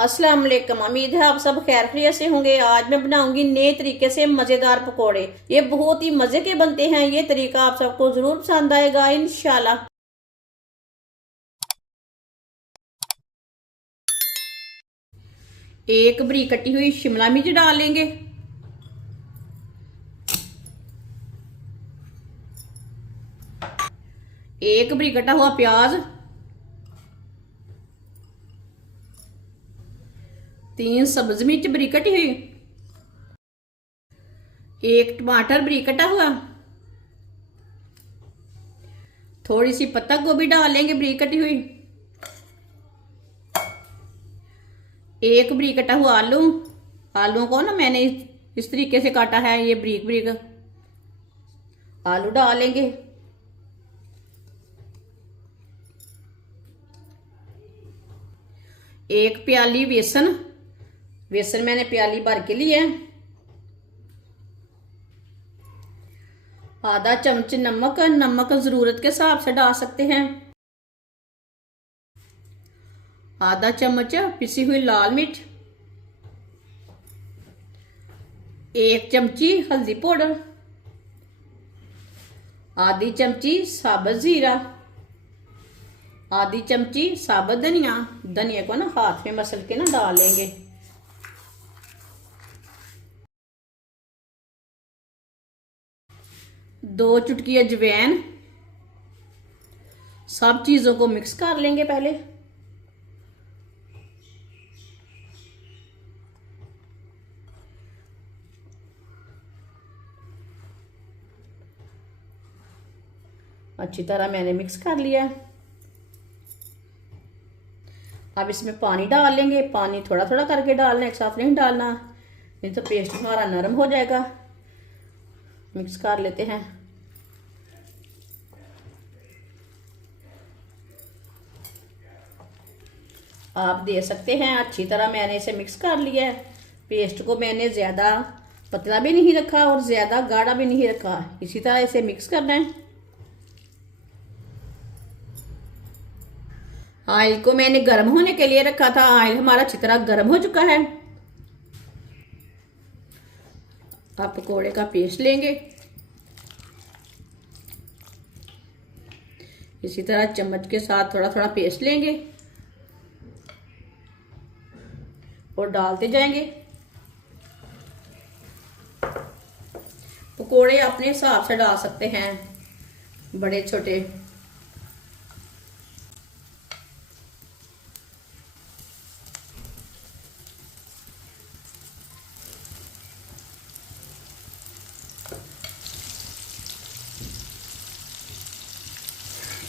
अस्सलाम वालेकुम। उम्मीद है आप सब खैर खैरियत से होंगे। आज मैं बनाऊंगी नए तरीके से मज़ेदार पकोड़े। ये बहुत ही मज़े के बनते हैं। ये तरीका आप सबको ज़रूर पसंद आएगा इंशाल्लाह। एक बरीक कटी हुई शिमला मिर्च डाल लेंगे। एक बरीक कटा हुआ प्याज, 3 सब्ज मिर्च बरीक कटी हुई, एक टमाटर बरीक कटा हुआ, थोड़ी सी पत्ता गोभी डाल लेंगे बरीक कटी हुई, एक बरीक कटा हुआ आलू। आलूओं को ना मैंने इस तरीके से काटा है। ये बरीक बरीक आलू डाल लेंगे। एक प्याली बेसन, बेसन मैंने प्याली भर के ली है। आधा चम्मच नमक, नमक जरूरत के हिसाब से डाल सकते हैं। आधा चम्मच पिसी हुई लाल मिर्च, एक चमची हल्दी पाउडर, आधी चमची साबुत जीरा, आधी चमची साबुत धनिया। धनिया को ना हाथ में मसल के ना डाल लेंगे। दो चुटकी अजवाइन। सब चीजों को मिक्स कर लेंगे पहले। अच्छी तरह मैंने मिक्स कर लिया। अब इसमें पानी डाल लेंगे। पानी थोड़ा थोड़ा करके डालना, एक साथ नहीं डालना, नहीं तो पेस्ट हमारा नरम हो जाएगा। मिक्स कर लेते हैं। आप दे सकते हैं। अच्छी तरह मैंने इसे मिक्स कर लिया है। पेस्ट को मैंने ज़्यादा पतला भी नहीं रखा और ज़्यादा गाढ़ा भी नहीं रखा। इसी तरह इसे मिक्स करना है। ऑयल को मैंने गर्म होने के लिए रखा था। ऑयल हमारा अच्छी तरह गर्म हो चुका है। अब पकोड़े का पेस्ट लेंगे। इसी तरह चम्मच के साथ थोड़ा थोड़ा पेस्ट लेंगे और डालते जाएंगे। पकोड़े अपने हिसाब से डाल सकते हैं, बड़े छोटे।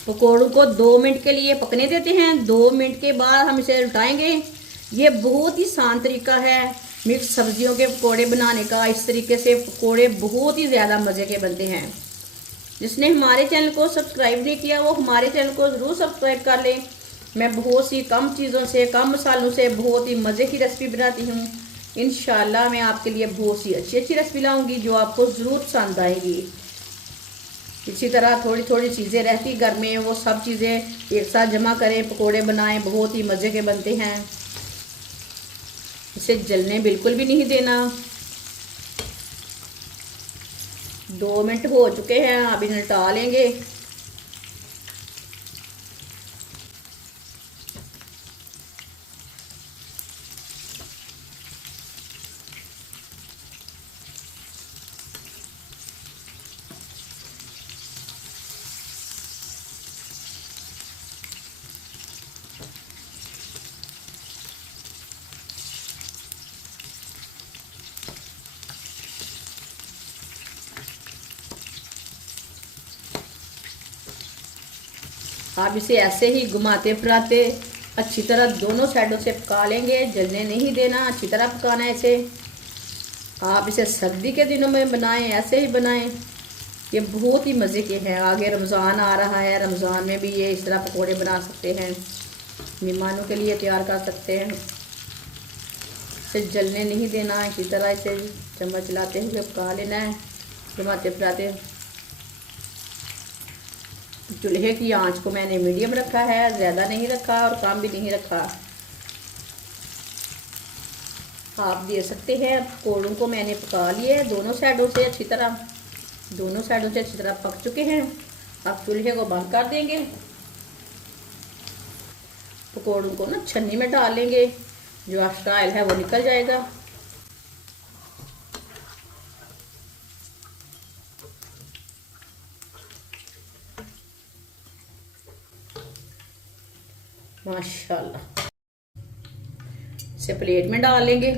पकौड़ों को 2 मिनट के लिए पकने देते हैं। 2 मिनट के बाद हम इसे उल्टाएंगे। ये बहुत ही आसान तरीका है मिक्स सब्जियों के पकोड़े बनाने का। इस तरीके से पकोड़े बहुत ही ज़्यादा मज़े के बनते हैं। जिसने हमारे चैनल को सब्सक्राइब नहीं किया वो हमारे चैनल को ज़रूर सब्सक्राइब कर लें। मैं बहुत सी कम चीज़ों से, कम मसालों से बहुत ही मज़े की रेसिपी बनाती हूँ। इंशाल्लाह मैं आपके लिए बहुत सी अच्छी अच्छी रेसिपी लाऊंगी जो आपको ज़रूर पसंद आएगी। इसी तरह थोड़ी थोड़ी चीज़ें रहती घर में, वो सब चीज़ें एक साथ जमा करें, पकोड़े बनाएं। बहुत ही मज़े के बनते हैं। इसे जलने बिल्कुल भी नहीं देना। 2 मिनट हो चुके हैं। अब इन्हें उल्टा लेंगे। आप इसे ऐसे ही घुमाते फिराते अच्छी तरह दोनों साइडों से पका लेंगे। जलने नहीं देना, अच्छी तरह पकाना है इसे। आप इसे सर्दी के दिनों में बनाएं, ऐसे ही बनाएं। ये बहुत ही मज़े के हैं। आगे रमज़ान आ रहा है, रमज़ान में भी ये इस तरह पकोड़े बना सकते हैं, मेहमानों के लिए तैयार कर सकते हैं। इसे जलने नहीं देना, इसी तरह इसे चम्मच चलाते हुए पका लेना है, घुमाते फिराते। चूल्हे की आंच को मैंने मीडियम रखा है, ज़्यादा नहीं रखा और कम भी नहीं रखा। आप दे सकते हैं। पकौड़ों को मैंने पका लिए दोनों साइडों से अच्छी तरह, दोनों साइडों से अच्छी तरह पक चुके हैं। अब चूल्हे को बंद कर देंगे। पकौड़ों को ना छन्नी में डाल लेंगे, जो एक्स्ट्रा ऑयल है वो निकल जाएगा। माशाल्लाह, इसे प्लेट में डाल लेंगे।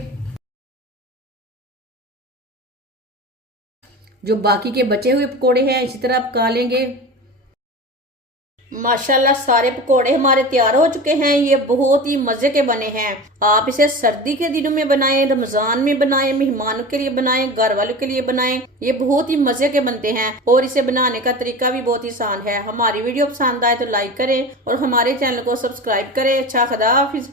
जो बाकी के बचे हुए पकोड़े हैं इसी तरह पका लेंगे। माशाल्लाह सारे पकोड़े हमारे तैयार हो चुके हैं। ये बहुत ही मजे के बने हैं। आप इसे सर्दी के दिनों में बनाएं, रमजान में बनाएं, मेहमानों के लिए बनाएं, घर वालों के लिए बनाएं। ये बहुत ही मजे के बनते हैं और इसे बनाने का तरीका भी बहुत ही आसान है। हमारी वीडियो पसंद आए तो लाइक करें और हमारे चैनल को सब्सक्राइब करें। अच्छा, खुदा हाफिज।